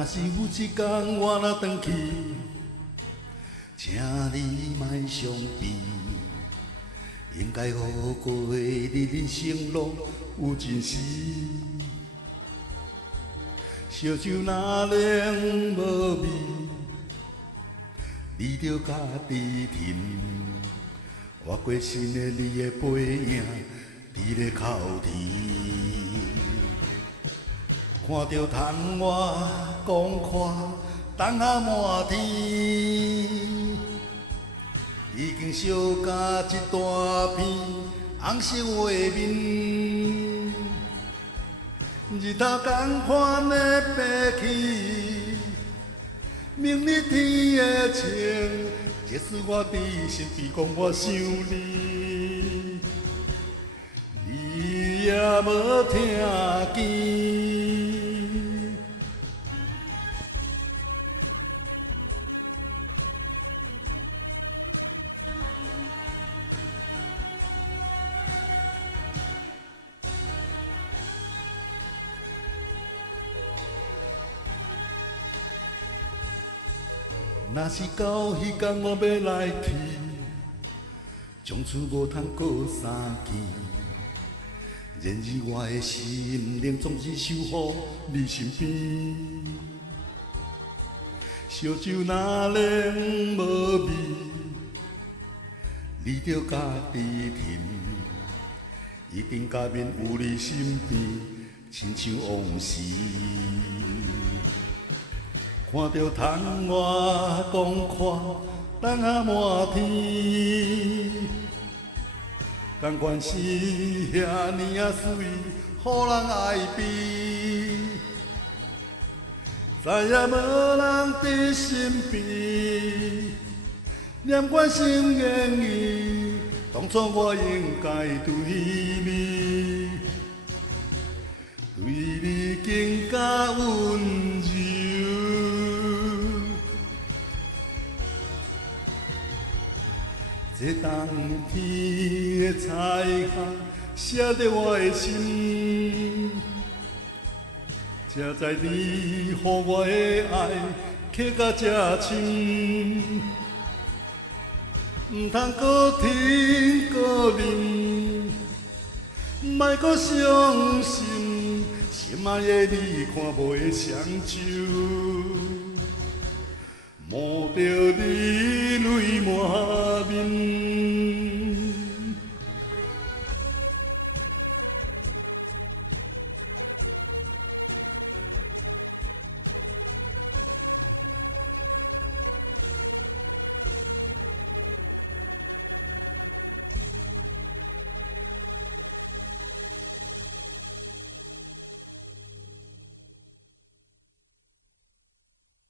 若是有一天我若转去，请你莫伤悲，应该好过你人生路有真实。烧酒若冷无味，你着家己饮。活过身的你的背影，伫咧哭啼。看着窗外光阔，东下满天，已经烧甲一大片红色画面。日头同款的爬起，明日天的晴。即使我伫身边讲我想你，你也无听见。若是到迄天我要来去，从此无通过相见。然而我的心灵总是守护你身边。烧酒若冷无味，你着家己饮。一定下面有你身边，亲像往事。看着窗外光阔，东下满天，甘愿是遐尼啊水，予人爱悲。知影无人伫身边，念我心言语，当初我应该对你，对你更加温柔。这冬天的彩霞写着我的心，才知你予我的爱刻甲这深，唔通搁听搁忍，莫搁伤心，心爱的你看袂双手。望着你泪满面。